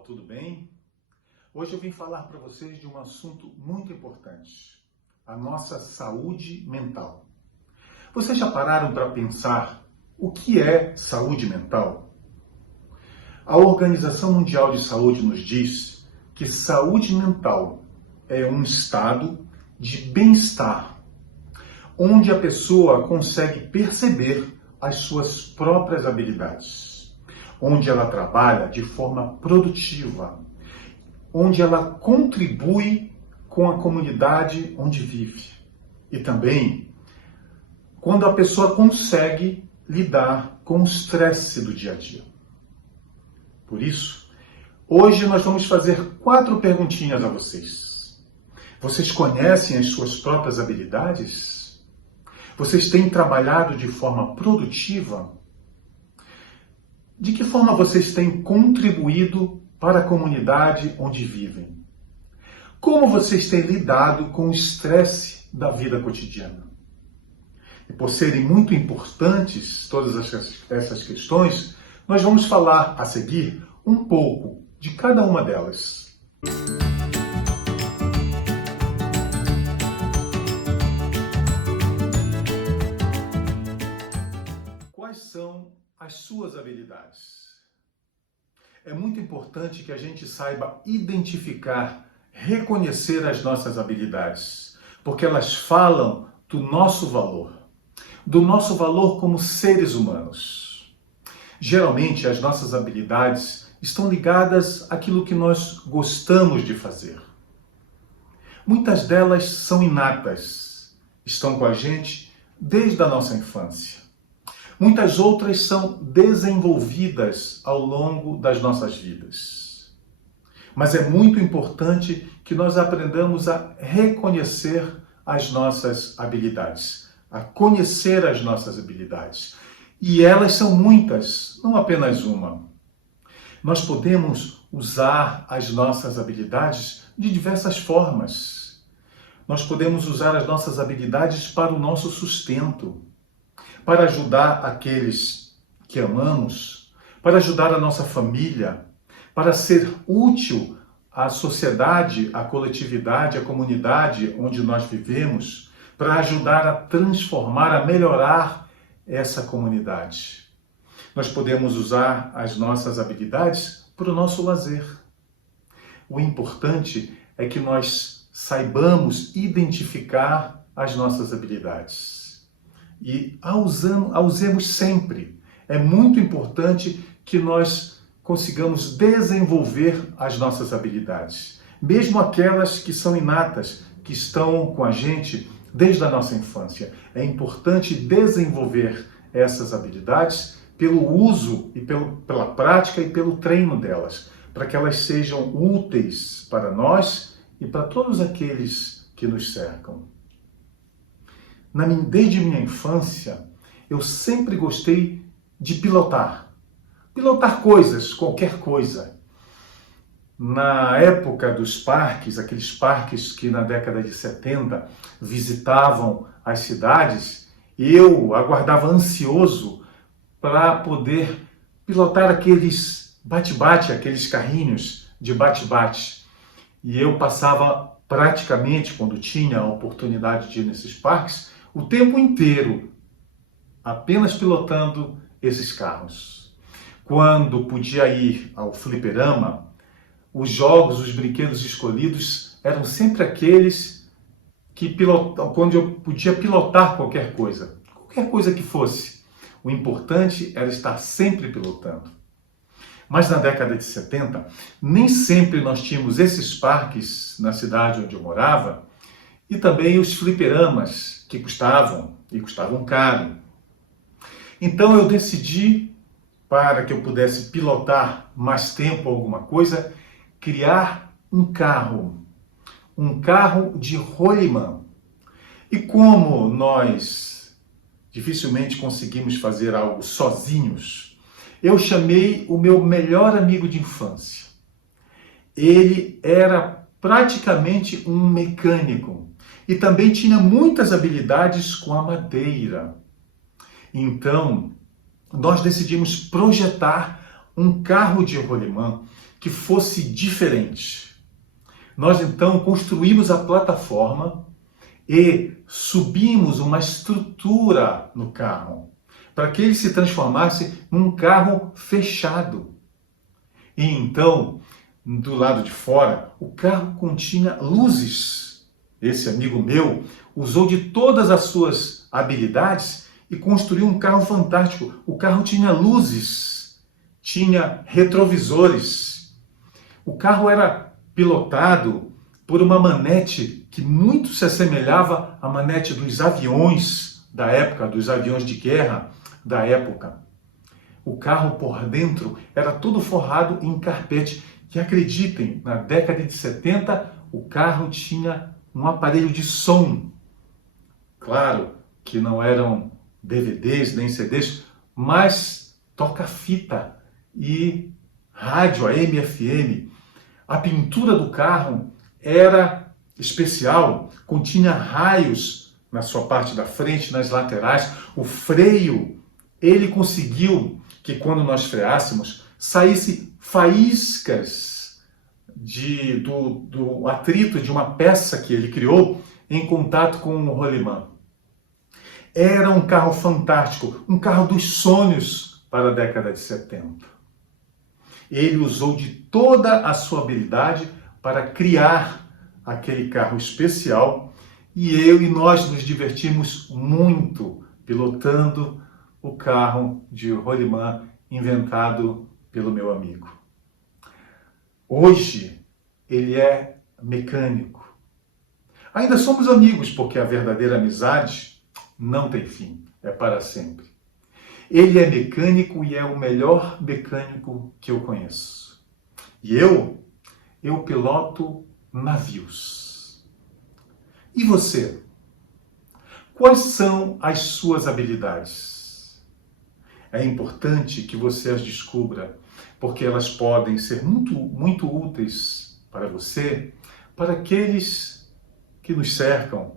pessoal, tudo bem? Hoje eu vim falar para vocês de um assunto muito importante, a nossa saúde mental. Vocês já pararam para pensar o que é saúde mental? A Organização Mundial de Saúde nos diz que saúde mental é um estado de bem-estar, onde a pessoa consegue perceber as suas próprias habilidades, onde ela trabalha de forma produtiva, onde ela contribui com a comunidade onde vive. E também quando a pessoa consegue lidar com o estresse do dia a dia. Por isso, hoje nós vamos fazer 4 perguntinhas a vocês. Vocês conhecem as suas próprias habilidades? Vocês têm trabalhado de forma produtiva? De que forma vocês têm contribuído para a comunidade onde vivem? Como vocês têm lidado com o estresse da vida cotidiana? E por serem muito importantes todas essas questões, nós vamos falar a seguir um pouco de cada uma delas. Quais são as suas habilidades? É muito importante que a gente saiba identificar, reconhecer as nossas habilidades, porque elas falam do nosso valor como seres humanos. Geralmente, as nossas habilidades estão ligadas àquilo que nós gostamos de fazer. Muitas delas são inatas, estão com a gente desde a nossa infância. Muitas outras são desenvolvidas ao longo das nossas vidas. Mas é muito importante que nós aprendamos a reconhecer as nossas habilidades, a conhecer as nossas habilidades. E elas são muitas, não apenas uma. Nós podemos usar as nossas habilidades de diversas formas. Nós podemos usar as nossas habilidades para o nosso sustento, para ajudar aqueles que amamos, para ajudar a nossa família, para ser útil à sociedade, à coletividade, à comunidade onde nós vivemos, para ajudar a transformar, a melhorar essa comunidade. Nós podemos usar as nossas habilidades para o nosso lazer. O importante é que nós saibamos identificar as nossas habilidades. E a usemos sempre. É muito importante que nós consigamos desenvolver as nossas habilidades, mesmo aquelas que são inatas, que estão com a gente desde a nossa infância. É importante desenvolver essas habilidades pelo uso e pela prática e pelo treino delas, para que elas sejam úteis para nós e para todos aqueles que nos cercam. Desde minha infância, eu sempre gostei de pilotar. Pilotar coisas, qualquer coisa. Na época dos parques, aqueles parques que na década de 70 visitavam as cidades, eu aguardava ansioso para poder pilotar aqueles bate-bate, aqueles carrinhos de bate-bate. E eu passava praticamente, quando tinha a oportunidade de ir nesses parques, o tempo inteiro apenas pilotando esses carros. Quando podia ir ao fliperama, os jogos, os brinquedos escolhidos eram sempre aqueles onde eu podia pilotar qualquer coisa que fosse. O importante era estar sempre pilotando. Mas na década de 70, nem sempre nós tínhamos esses parques na cidade onde eu morava e também os fliperamas que custavam caro. Então eu decidi, para que eu pudesse pilotar mais tempo alguma coisa, criar um carro de rolimã. E como nós dificilmente conseguimos fazer algo sozinhos, eu chamei o meu melhor amigo de infância. Ele era praticamente um mecânico e também tinha muitas habilidades com a madeira. Então, nós decidimos projetar um carro de rolimã que fosse diferente. Nós então construímos a plataforma e subimos uma estrutura no carro, para que ele se transformasse num carro fechado. E então, do lado de fora, o carro continha luzes. Esse amigo meu usou de todas as suas habilidades e construiu um carro fantástico. O carro tinha luzes, tinha retrovisores. O carro era pilotado por uma manete que muito se assemelhava à manete dos aviões da época, dos aviões de guerra da época. O carro por dentro era todo forrado em carpete. E acreditem, na década de 70, o carro tinha um aparelho de som. Claro que não eram DVDs nem CDs, mas toca-fita e rádio AM e FM. A pintura do carro era especial, continha raios na sua parte da frente, nas laterais. O freio, ele conseguiu que quando nós freássemos, saísse faíscas do atrito de uma peça que ele criou em contato com o rolimã. Era um carro fantástico, um carro dos sonhos para a década de 70. Ele usou de toda a sua habilidade para criar aquele carro especial e eu e nós nos divertimos muito pilotando o carro de rolimã inventado pelo meu amigo. Hoje ele é mecânico. Ainda somos amigos porque a verdadeira amizade não tem fim, é para sempre. Ele é mecânico e é o melhor mecânico que eu conheço. E eu piloto navios. E você? Quais são as suas habilidades? É importante que você as descubra, porque elas podem ser muito úteis para você, para aqueles que nos cercam,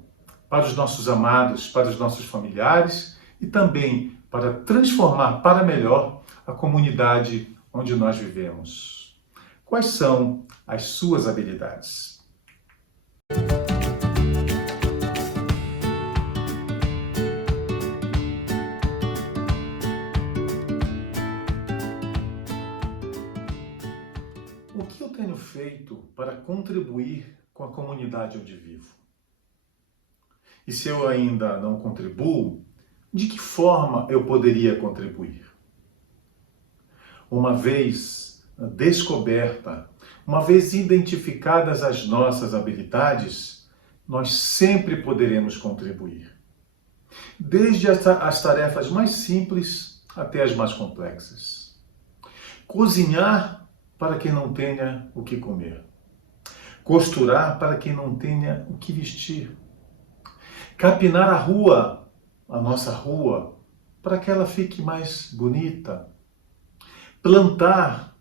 para os nossos amados, para os nossos familiares e também para transformar para melhor a comunidade onde nós vivemos. Quais são as suas habilidades? O que eu tenho feito para contribuir com a comunidade onde vivo? E se eu ainda não contribuo, de que forma eu poderia contribuir? Uma vez descoberta, uma vez identificadas as nossas habilidades, nós sempre poderemos contribuir. Desde as tarefas mais simples até as mais complexas. Cozinhar para quem não tenha o que comer. Costurar para quem não tenha o que vestir. Capinar a nossa rua, para que ela fique mais bonita. Plantar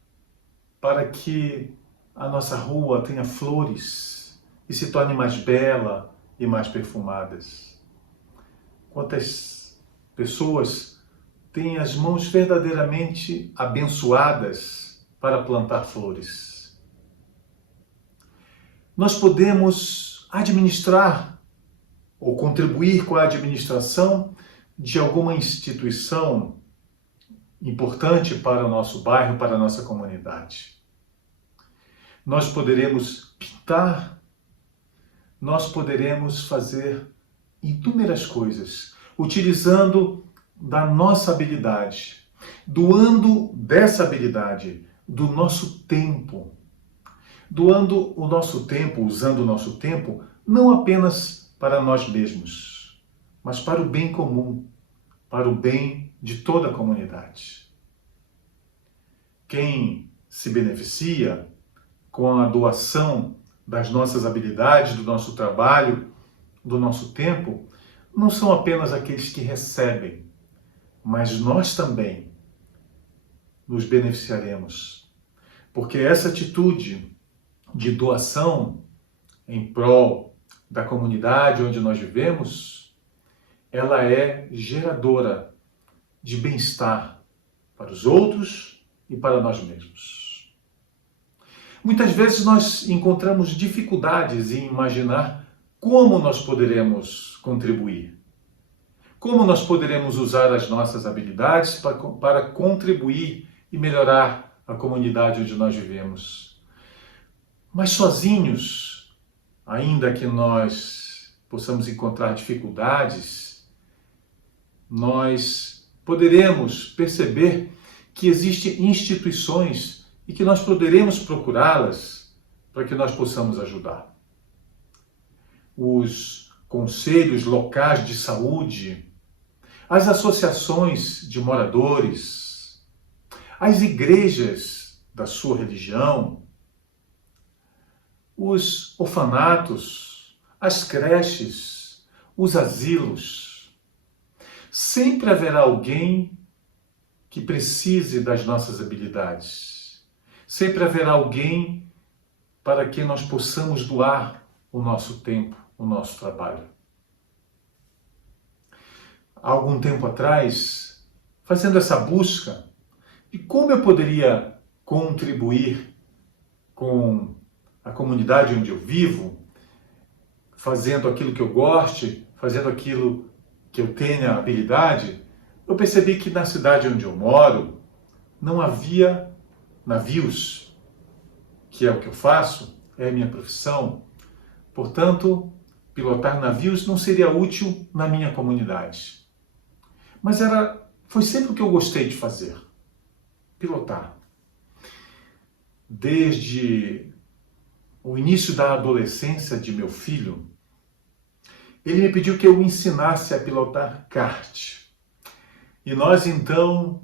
para que a nossa rua tenha flores e se torne mais bela e mais perfumadas. Quantas pessoas têm as mãos verdadeiramente abençoadas para plantar flores? Nós podemos administrar ou contribuir com a administração de alguma instituição importante para o nosso bairro, para a nossa comunidade. Nós poderemos pintar, nós poderemos fazer inúmeras coisas, utilizando da nossa habilidade, doando dessa habilidade, do nosso tempo, doando o nosso tempo, usando o nosso tempo, não apenas para nós mesmos, mas para o bem comum, para o bem de toda a comunidade. Quem se beneficia com a doação das nossas habilidades, do nosso trabalho, do nosso tempo, não são apenas aqueles que recebem, mas nós também nos beneficiaremos. Porque essa atitude de doação em prol da comunidade onde nós vivemos, ela é geradora de bem-estar para os outros e para nós mesmos. Muitas vezes nós encontramos dificuldades em imaginar como nós poderemos contribuir. Como nós poderemos usar as nossas habilidades para contribuir e melhorar a comunidade onde nós vivemos. Mas sozinhos, ainda que nós possamos encontrar dificuldades, nós poderemos perceber que existem instituições e que nós poderemos procurá-las para que nós possamos ajudar. Os conselhos locais de saúde, as associações de moradores, as igrejas da sua religião, os orfanatos, as creches, os asilos. Sempre haverá alguém que precise das nossas habilidades. Sempre haverá alguém para que nós possamos doar o nosso tempo, o nosso trabalho. Há algum tempo atrás, fazendo essa busca de como eu poderia contribuir com a comunidade onde eu vivo, fazendo aquilo que eu goste, fazendo aquilo que eu tenha habilidade, eu percebi que na cidade onde eu moro não havia navios, que é o que eu faço, é a minha profissão. Portanto, pilotar navios não seria útil na minha comunidade. Mas foi sempre o que eu gostei de fazer, pilotar. Desde o início da adolescência de meu filho, ele me pediu que eu o ensinasse a pilotar kart. E nós então,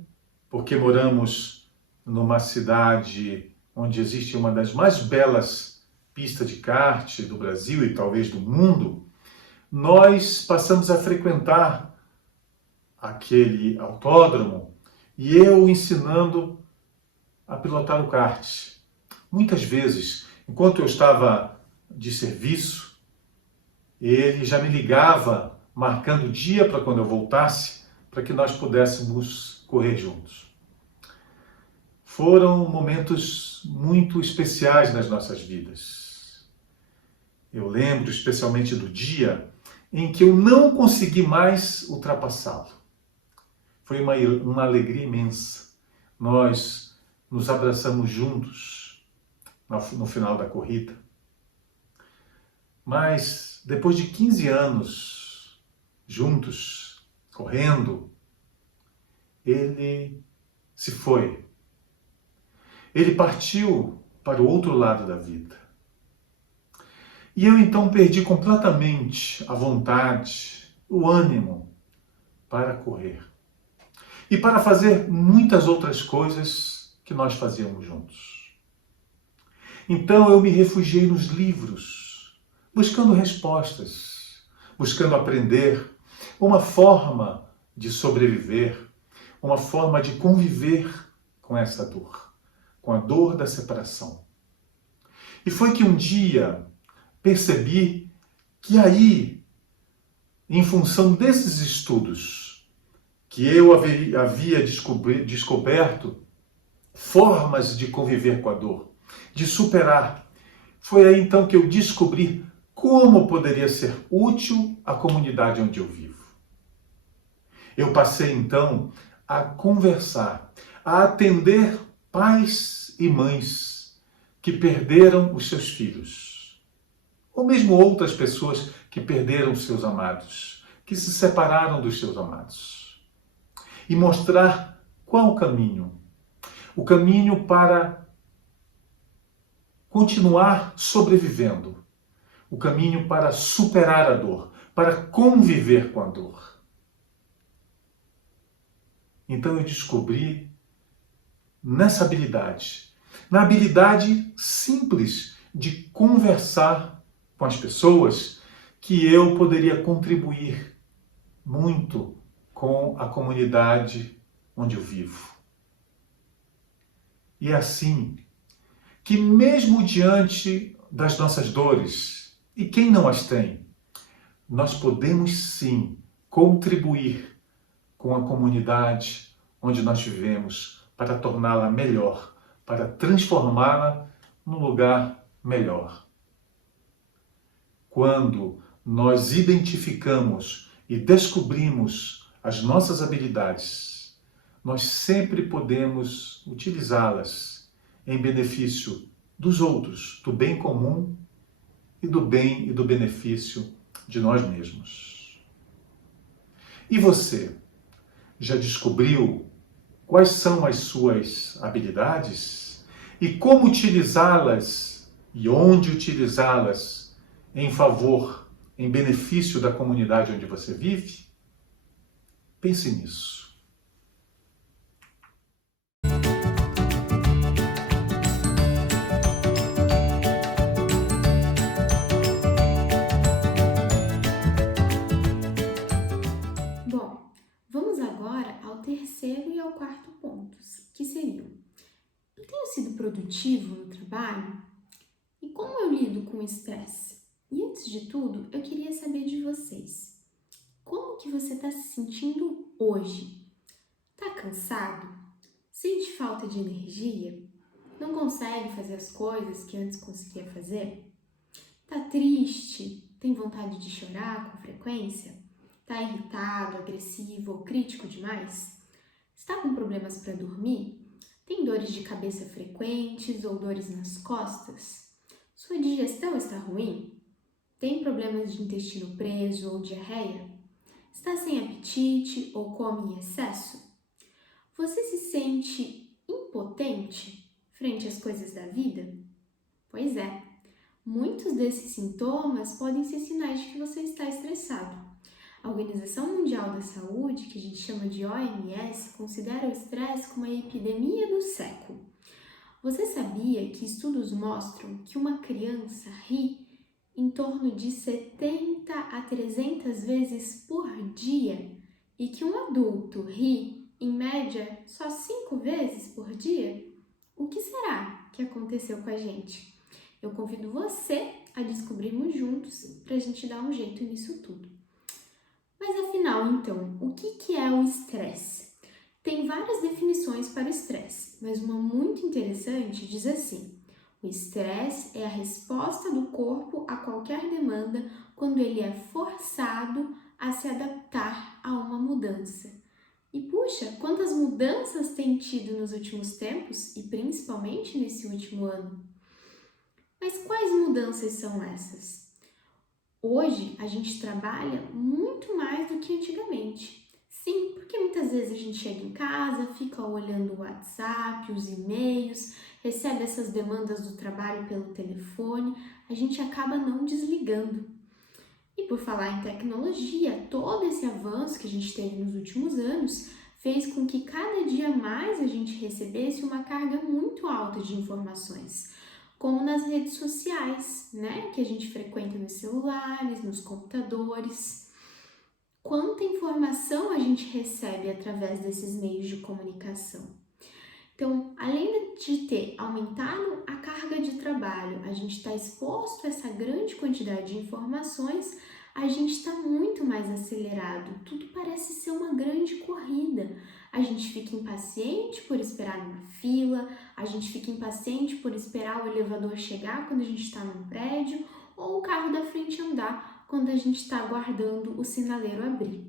porque moramos numa cidade onde existe uma das mais belas pistas de kart do Brasil e talvez do mundo, nós passamos a frequentar aquele autódromo e eu ensinando a pilotar o kart. Muitas vezes, enquanto eu estava de serviço, ele já me ligava marcando o dia para quando eu voltasse, para que nós pudéssemos correr juntos. Foram momentos muito especiais nas nossas vidas. Eu lembro especialmente do dia em que eu não consegui mais ultrapassá-lo. Foi uma alegria imensa. Nós nos abraçamos juntos no final da corrida. Mas depois de 15 anos juntos, correndo, ele se foi. Ele partiu para o outro lado da vida. E eu então perdi completamente a vontade, o ânimo para correr. E para fazer muitas outras coisas que nós fazíamos juntos. Então eu me refugiei nos livros, buscando respostas, buscando aprender uma forma de sobreviver, uma forma de conviver com essa dor, com a dor da separação. E foi que um dia percebi que aí, em função desses estudos, que eu havia descoberto formas de conviver com a dor, de superar. Foi aí então que eu descobri como poderia ser útil à comunidade onde eu vivo. Eu passei então a conversar, a atender pais e mães que perderam os seus filhos, ou mesmo outras pessoas que perderam os seus amados, que se separaram dos seus amados. E mostrar qual o caminho para continuar sobrevivendo, o caminho para superar a dor, para conviver com a dor. Então eu descobri nessa habilidade, na habilidade simples de conversar com as pessoas, que eu poderia contribuir muito com a comunidade onde eu vivo. E é assim que mesmo diante das nossas dores, e quem não as tem, nós podemos sim contribuir com a comunidade onde nós vivemos para torná-la melhor, para transformá-la num lugar melhor. Quando nós identificamos e descobrimos as nossas habilidades, nós sempre podemos utilizá-las em benefício dos outros, do bem comum e do bem e do benefício de nós mesmos. E você, já descobriu quais são as suas habilidades e como utilizá-las e onde utilizá-las em favor, em benefício da comunidade onde você vive? Pense nisso. Bom, vamos agora ao terceiro e ao quarto pontos, que seriam: eu tenho sido produtivo no trabalho? E como eu lido com o estresse? E antes de tudo, eu queria saber de vocês. Como que você está se sentindo hoje? Tá cansado? Sente falta de energia? Não consegue fazer as coisas que antes conseguia fazer? Tá triste? Tem vontade de chorar com frequência? Tá irritado, agressivo ou crítico demais? Está com problemas para dormir? Tem dores de cabeça frequentes ou dores nas costas? Sua digestão está ruim? Tem problemas de intestino preso ou diarreia? Está sem apetite ou come em excesso? Você se sente impotente frente às coisas da vida? Pois é, muitos desses sintomas podem ser sinais de que você está estressado. A Organização Mundial da Saúde, que a gente chama de OMS, considera o estresse como a epidemia do século. Você sabia que estudos mostram que uma criança ri em torno de 70 a 300 vezes por dia e que um adulto ri, em média, só 5 vezes por dia? O que será que aconteceu com a gente? Eu convido você a descobrirmos juntos para a gente dar um jeito nisso tudo. Mas afinal, então, o que é o estresse? Tem várias definições para o estresse, mas uma muito interessante diz assim: o estresse é a resposta do corpo a qualquer demanda quando ele é forçado a se adaptar a uma mudança. E puxa, quantas mudanças tem tido nos últimos tempos e principalmente nesse último ano? Mas quais mudanças são essas? Hoje a gente trabalha muito mais do que antigamente. Sim, porque muitas vezes a gente chega em casa, fica olhando o WhatsApp, os e-mails, recebe essas demandas do trabalho pelo telefone, a gente acaba não desligando. E por falar em tecnologia, todo esse avanço que a gente teve nos últimos anos fez com que cada dia mais a gente recebesse uma carga muito alta de informações, como nas redes sociais, né, que a gente frequenta nos celulares, nos computadores. Quanta informação a gente recebe através desses meios de comunicação. Então, além de ter aumentado a carga de trabalho, a gente está exposto a essa grande quantidade de informações, a gente está muito mais acelerado, tudo parece ser uma grande corrida. A gente fica impaciente por esperar numa fila, a gente fica impaciente por esperar o elevador chegar quando a gente está num prédio, ou o carro da frente andar quando a gente está aguardando o sinaleiro abrir.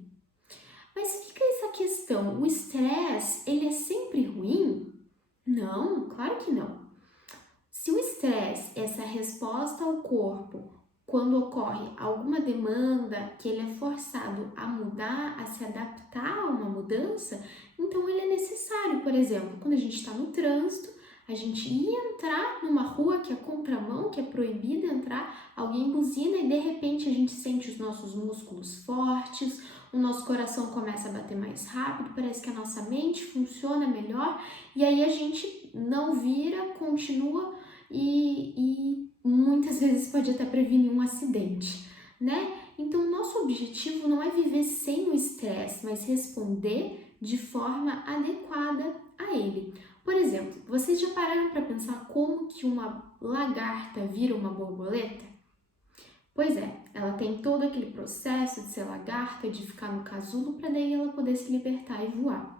Mas fica essa questão, o estresse, ele é sempre ruim? Não, claro que não. Se o estresse é essa resposta ao corpo quando ocorre alguma demanda que ele é forçado a mudar, a se adaptar a uma mudança, então ele é necessário. Por exemplo, quando a gente está no trânsito, a gente ia entrar numa rua que é contramão, que é proibido entrar, alguém buzina e de repente a gente sente os nossos músculos fortes, o nosso coração começa a bater mais rápido, parece que a nossa mente funciona melhor e aí a gente não vira, continua e muitas vezes pode até prevenir um acidente, né? Então, nosso objetivo não é viver sem o estresse, mas responder de forma adequada a ele. Por exemplo, vocês já pararam para pensar como que uma lagarta vira uma borboleta? Pois é, ela tem todo aquele processo de ser lagarta, de ficar no casulo, para daí ela poder se libertar e voar.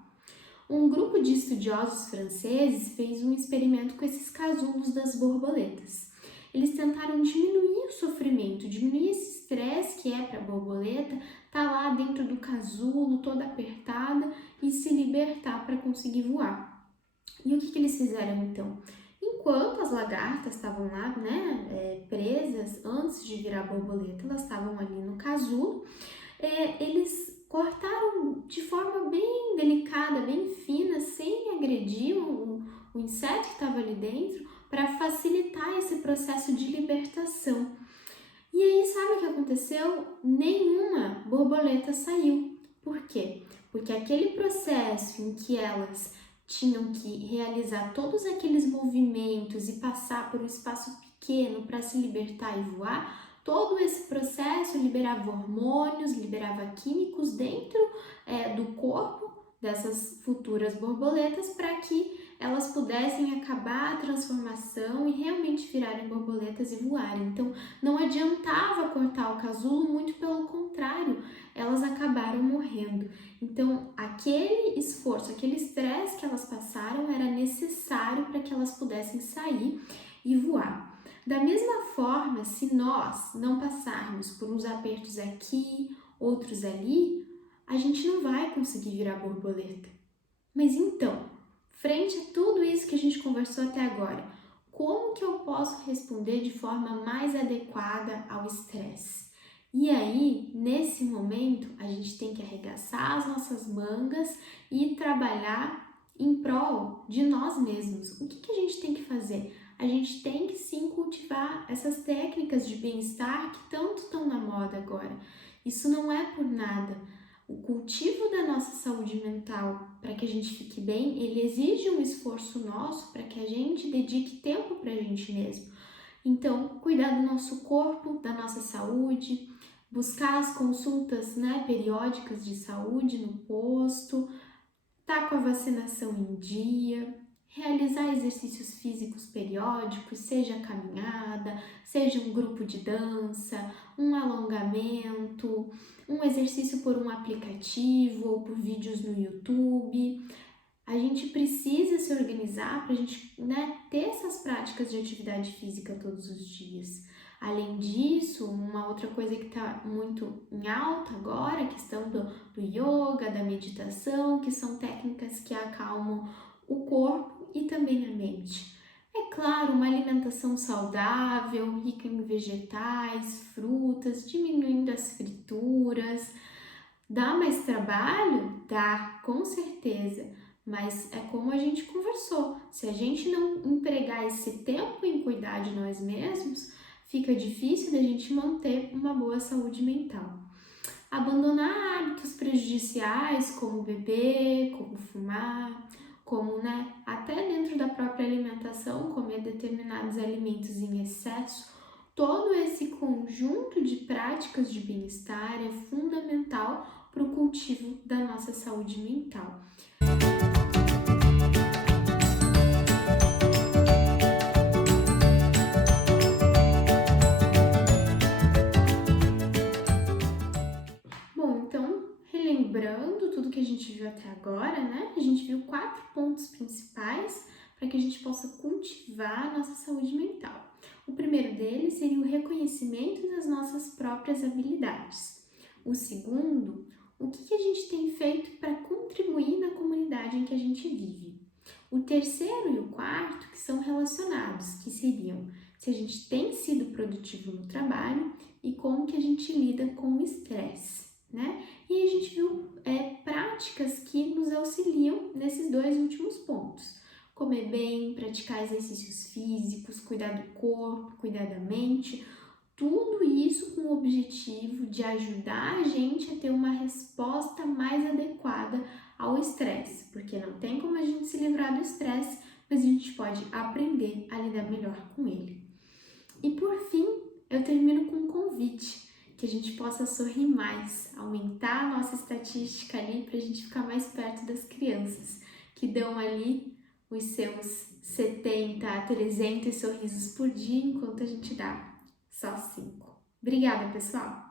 Um grupo de estudiosos franceses fez um experimento com esses casulos das borboletas. Eles tentaram diminuir o sofrimento, diminuir esse estresse que é para a borboleta estar lá dentro do casulo, toda apertada, e se libertar para conseguir voar. E o que eles fizeram então? Enquanto as lagartas estavam lá, presas, antes de virar borboleta, elas estavam ali no casulo, eles cortaram de forma bem delicada, bem fina, sem agredir o inseto que estava ali dentro, para facilitar esse processo de libertação. E aí, sabe o que aconteceu? Nenhuma borboleta saiu. Por quê? Porque aquele processo em que elas tinham que realizar todos aqueles movimentos e passar por um espaço pequeno para se libertar e voar, todo esse processo liberava hormônios, liberava químicos dentro do corpo dessas futuras borboletas para que elas pudessem acabar a transformação e realmente virarem borboletas e voarem. Então, não adiantava cortar o casulo, muito pelo contrário, elas acabaram morrendo. Então, aquele esforço, aquele estresse que elas passaram era necessário para que elas pudessem sair e voar. Da mesma forma, se nós não passarmos por uns apertos aqui, outros ali, a gente não vai conseguir virar borboleta. Mas então, frente a tudo isso que a gente conversou até agora, como que eu posso responder de forma mais adequada ao estresse? E aí, nesse momento, a gente tem que arregaçar as nossas mangas e trabalhar em prol de nós mesmos. O que a gente tem que fazer? A gente tem que sim cultivar essas técnicas de bem-estar que tanto estão na moda agora. Isso não é por nada. O cultivo da nossa saúde mental, para que a gente fique bem, ele exige um esforço nosso para que a gente dedique tempo para a gente mesmo. Então, cuidar do nosso corpo, da nossa saúde, buscar as consultas periódicas de saúde no posto, estar com a vacinação em dia, realizar exercícios físicos periódicos, seja caminhada, seja um grupo de dança, um alongamento, um exercício por um aplicativo ou por vídeos no YouTube. A gente precisa se organizar para a gente ter essas práticas de atividade física todos os dias. Além disso, uma outra coisa que está muito em alta agora, a questão do yoga, da meditação, que são técnicas que acalmam o corpo e também a mente. É claro, uma alimentação saudável, rica em vegetais, frutas, diminuindo as frituras. Dá mais trabalho? Dá, com certeza. Mas é como a gente conversou. Se a gente não empregar esse tempo em cuidar de nós mesmos, fica difícil da gente manter uma boa saúde mental. Abandonar hábitos prejudiciais, como beber, como fumar, como até dentro da própria alimentação, comer determinados alimentos em excesso. Todo esse conjunto de práticas de bem-estar é fundamental para o cultivo da nossa saúde mental. Bom, então, relembrando tudo que a gente viu até agora, a gente viu 4 pontos principais para que a gente possa cultivar a nossa saúde mental. O primeiro deles seria o reconhecimento das nossas próprias habilidades. O segundo, o que a gente tem feito para contribuir na comunidade em que a gente vive. O terceiro e o quarto, que são relacionados, que seriam se a gente tem sido produtivo no trabalho e como que a gente lida com o estresse. E aí a gente viu práticas que nos auxiliam nesses 2 últimos pontos. Comer bem, praticar exercícios físicos, cuidar do corpo, cuidar da mente, tudo isso com o objetivo de ajudar a gente a ter uma resposta mais adequada ao estresse, porque não tem como a gente se livrar do estresse, mas a gente pode aprender a lidar melhor com ele. E por fim, eu termino com um convite, que a gente possa sorrir mais, aumentar a nossa estatística ali para a gente ficar mais perto das crianças, que dão ali os seus 70 a 300 sorrisos por dia, enquanto a gente dá só 5. Obrigada, pessoal!